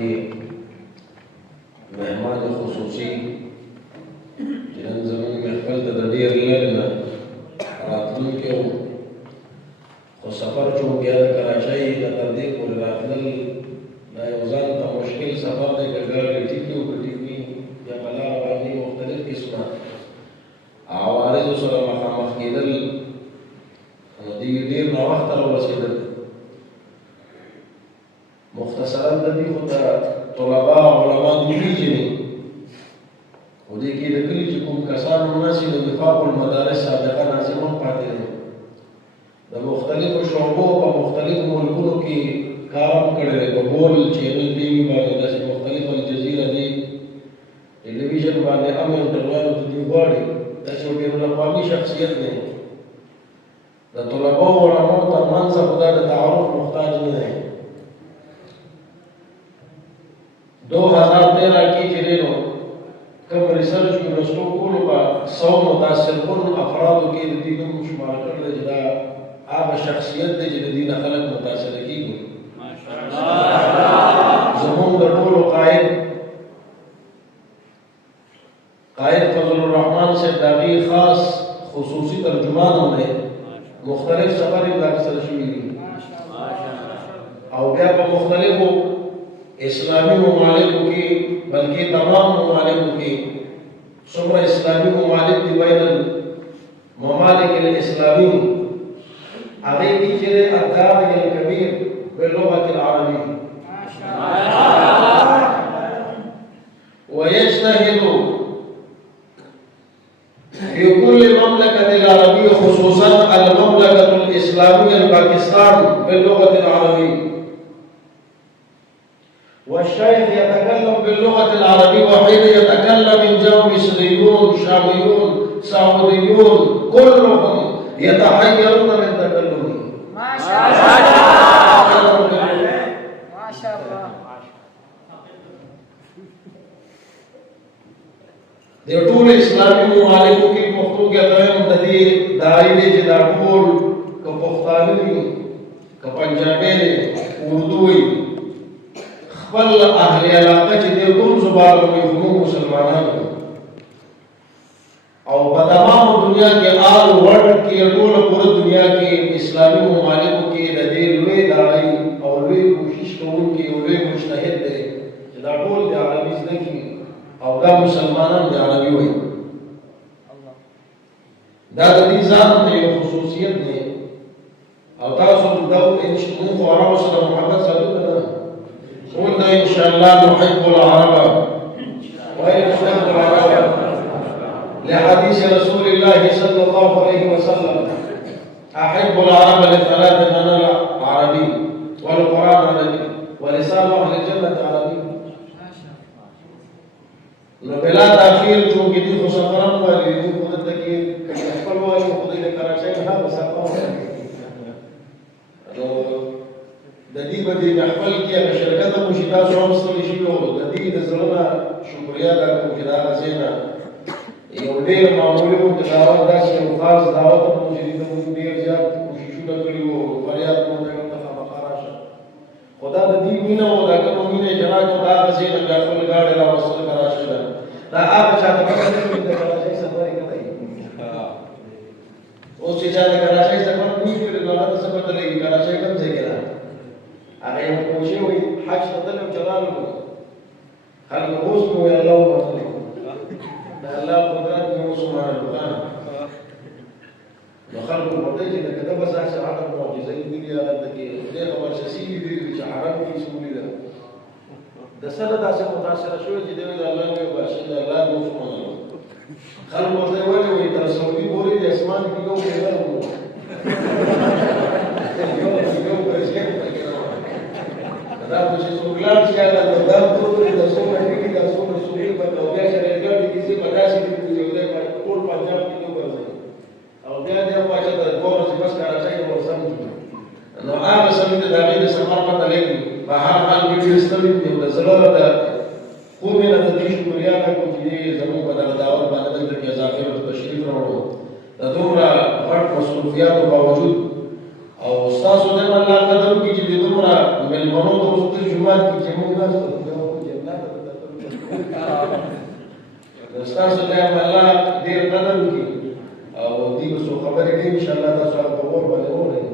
کې مهمان خصوصي چې نن زموږ محفل ته د ډېر لرې نه راتلونکی و، خو سفر چون بیا د کراچۍ نه تر دې پورې راتلل دا یو ځان ته مشکل سفر دی. که ګاډي ټیک وي او که ټیک وي یا په لاره باندې مختلف قسمه عوارضو سره مخامخ کېدل، نو دوی ډېر ناوخته راورسېدل. مختصرا د دې خو ته طلبا علما دوی پېژني، خو دې کې د کلي چې کوم کسان مناسي د وفاق المدارس سابقه ناظم هم پاتې دي، د مختلفو شعبو په مختلفو ملکونو کې کار هم کړی دی. په ګول چینل ټي وي باندې داسې مختلف الجزیره دی ټلویزیون باندې هم انټرویو ته دوی غواړي. داسې یو بین الاقوامي شخصیت دی. د طلباو علماو ترمنځ خدا د تعارف محتاج نه دی. 2013 کې چې دی نو کوم ریسرچ یونیورسټو کولو په 100 متاثر کن افرادو کې د دې نوم شمار کړی دی چې دا هغه شخصیت دی چې د دې نه خلک متاثره کېږي. زموږ د ټولو قائد فضل الرحمن صاحب د هغې خاص خصوصي ترجمان هم دی. مختلف سفر یې دا سره شوي دي او بیا په مختلفو اسلامي ممالکو کې بلکې تمام ممالکو کې څومره اسلامي ممالک دي بین الممالک الاسلامي هغې کې چې دی الداعي الکبیر باللغة العربية ويجتهد في كل المملكة العربية خصوصا المملكة الإسلامية الباكستان باللغة العربية. والشيخ يتكلم باللغة العربية وحين يتكلم من جو مصريون شاميون سعوديون كلهم يتحيرون من تكلمه. ما شاء الله ما شاء الله. د ټول اسلامي ممالکو کې پښتو کې دویم د دې داعي دی چې دا ټول که پښتانه وي که پنجابی دی اردو وي خپل اهل علاقه چې دی کوم زبان وي موږ مسلمانان او په تمام دنیا کې آل ورلډ کې ټوله پوره دنیا کې اسلامي ممالکو کې د دې لوی داعي او لوی کوشش کوونکی او لوی مجتهد دی چې دا ټول د عربي زده کړي او دا مسلمانان د عربي وایي. دا د دې ځان ته یو خصوصیت دی او تاسو دا موږ خو عربو سره محبت ساتو که نه؟ قلنا ان شاء الله نحب العرب ونحب العرب لحديث رسول الله صلى الله عليه وسلم احب العرب لثلاث: انا عربي والقران عربي ولسان اهل الجنه عربي. نو بلا تاخير چونکه دې خو سفران والی دې خو دلته کې خپل والی خو دې د کراچۍ نه مسافر نو د دې باندې محفل کې هغه شرکت مو چې تاسو هم ستړي شوي وو د دې د زړه نه شکریا ادا کوم چې دا هغسې نه یو ډېر معمولي وو چې دعوت داسې یو خاص دعوت مو چې دې موږ ډېر زیات کوششونه کړي وو فریاد مو ته ورته خامخا راشه خو دا د دې مینه وه دا کومه مینه چې راکړو دا هغسې نه بیا خپل ګاډۍ راوستل کراچۍ ته دا هغه چا ته پته نه وي د کراچۍ سفر یې کړی اوس چې چا د کراچۍ سفر نه وي کړی نو هغه ته څه پته لګي کراچۍ کوم ځای کې ده هغه یو کوشش وي حج ته تللی او چلالو خلکو اوس مو ویل الله ومنلی د الله قدرت مې اوس ومنل نو خلکو پته چې د کده بس هسې هغه معجزه یې ویلي هلته کې دې خبر شسیږي ویلي چې حرم کې څه ولیده د څه نه داسې متاثره شوی چې دی وایي د الله مې وبخښي د الله مې اوس ومنلو خلکو ورته یې ولې وایي تر سعودي پورې د اسمان کې یو پیغام و یو پرزیدنټ پکې دا خو چې څوک لاړ شي هغه د دا ټول د څومره ټکي د څومره سوري په او بیا چې ریلګاډي کې په داسې یو ځای په ټول پنجاب کې نه ورځي او بیا دې واچا د دوه ورځې بس کراچۍ کې ورسم نو هغه سمې د هغې د سفر پته لګي په هر حال کې ډېر ستړي دي او د زړه د خو مې نه د دې شکریا کوم چې زموږ په دغه دعوت باندې دلته کې اضافي تشریف راوړو د دومره غټ مصروفیاتو باوجود او ستاسو د الله قدر وکړي چې د دومره مېلمنو د وروسته جومات کې چې موږ ناست وو ستاسو ته هم الله ډېر قدر وکړي او دې څو خبرې کوي انشاءالله تاسو هغه په غور باندې واورئ